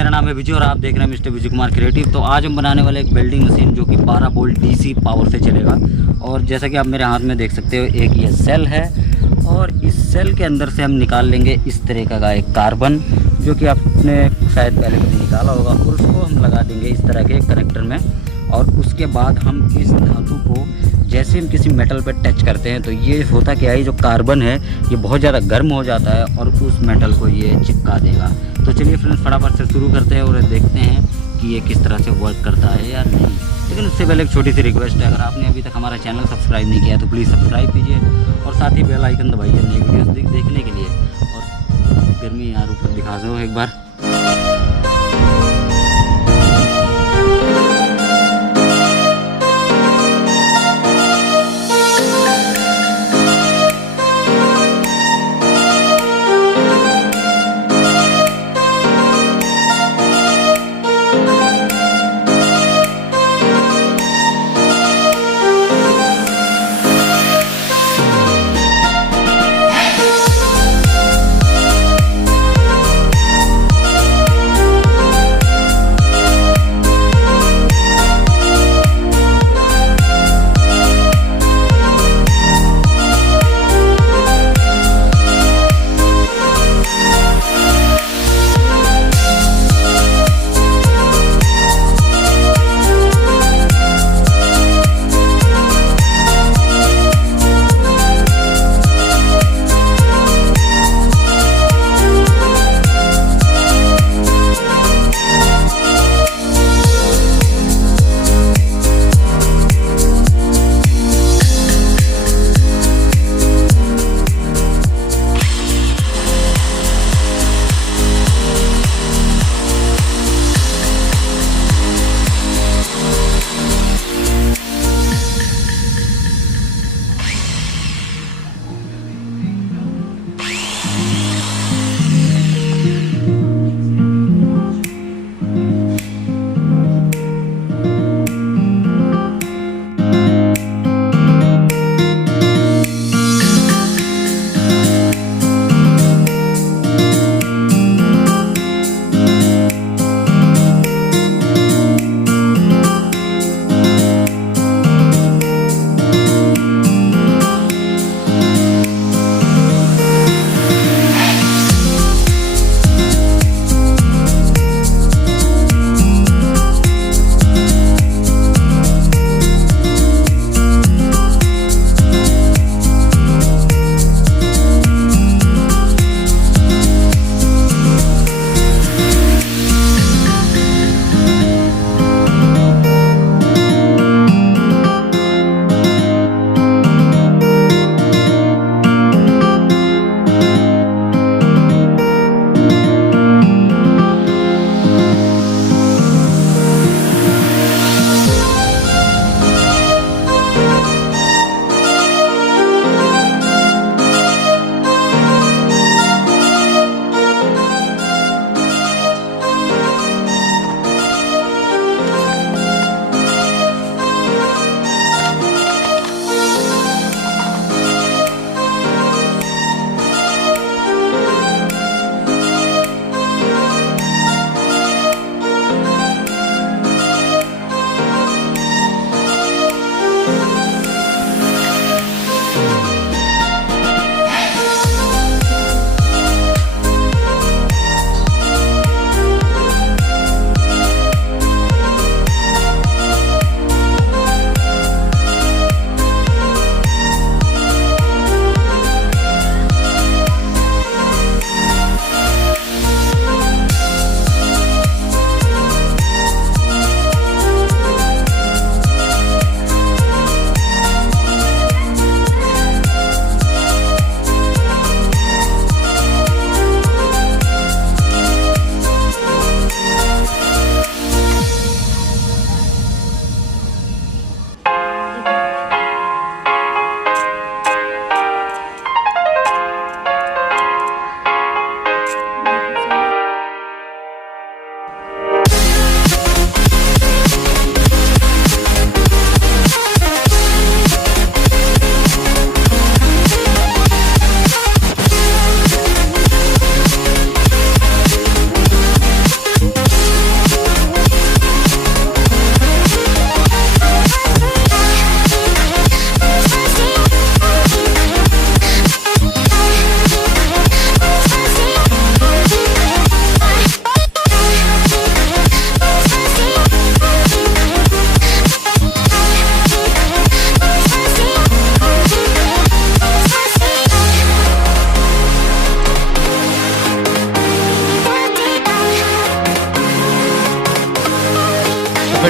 मेरा नाम है विजय और आप देख रहे हैं मिस्टर विजय कुमार क्रिएटिव। तो आज हम बनाने वाले एक वेल्डिंग मशीन जो कि 12 वोल्ट डीसी पावर से चलेगा। और जैसा कि आप मेरे हाथ में देख सकते हो, एक ये सेल है और इस सेल के अंदर से हम निकाल लेंगे इस तरह का एक कार्बन, जो कि आपने शायद पहले कभी निकाला होगा, और उसको हम लगा देंगे इस तरह के कनेक्टर में। और उसके बाद हम इस धातु को जैसे हम किसी मेटल पर टच करते हैं तो ये होता क्या है, जो कार्बन है ये बहुत ज़्यादा गर्म हो जाता है और उस मेटल को ये चिपका देगा। तो चलिए फ्रेंड्स, फटाफट से शुरू करते हैं और देखते हैं कि ये किस तरह से वर्क करता है या नहीं। लेकिन उससे पहले एक छोटी सी रिक्वेस्ट है, अगर आपने अभी तक हमारा चैनल सब्सक्राइब नहीं किया तो प्लीज़ सब्सक्राइब कीजिए और साथ ही बेल आइकन दबाइए नई वीडियोस देखने के लिए। और गर्मी यार ऊपर दिखा दो एक बार।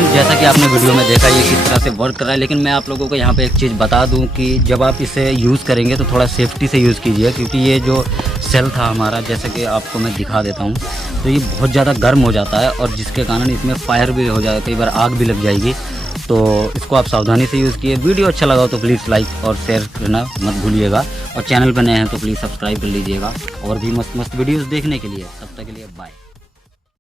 फ्रेंड्स, जैसा कि आपने वीडियो में देखा ये किस तरह से वर्क कर रहा है, लेकिन मैं आप लोगों को यहाँ पे एक चीज़ बता दूँ कि जब आप इसे यूज़ करेंगे तो थोड़ा सेफ्टी से यूज़ कीजिए, क्योंकि ये जो सेल था हमारा, जैसे कि आपको मैं दिखा देता हूँ, तो ये बहुत ज़्यादा गर्म हो जाता है और जिसके कारण इसमें फायर भी हो जाएगा, कई बार आग भी लग जाएगी। तो इसको आप सावधानी से यूज़ कीजिए। वीडियो अच्छा लगा हो तो प्लीज़ लाइक और शेयर करना मत भूलिएगा, और चैनल पर नए हैं तो प्लीज़ सब्सक्राइब कर लीजिएगा, और भी मस्त मस्त वीडियोज़ देखने के लिए। तब तक के लिए बाय।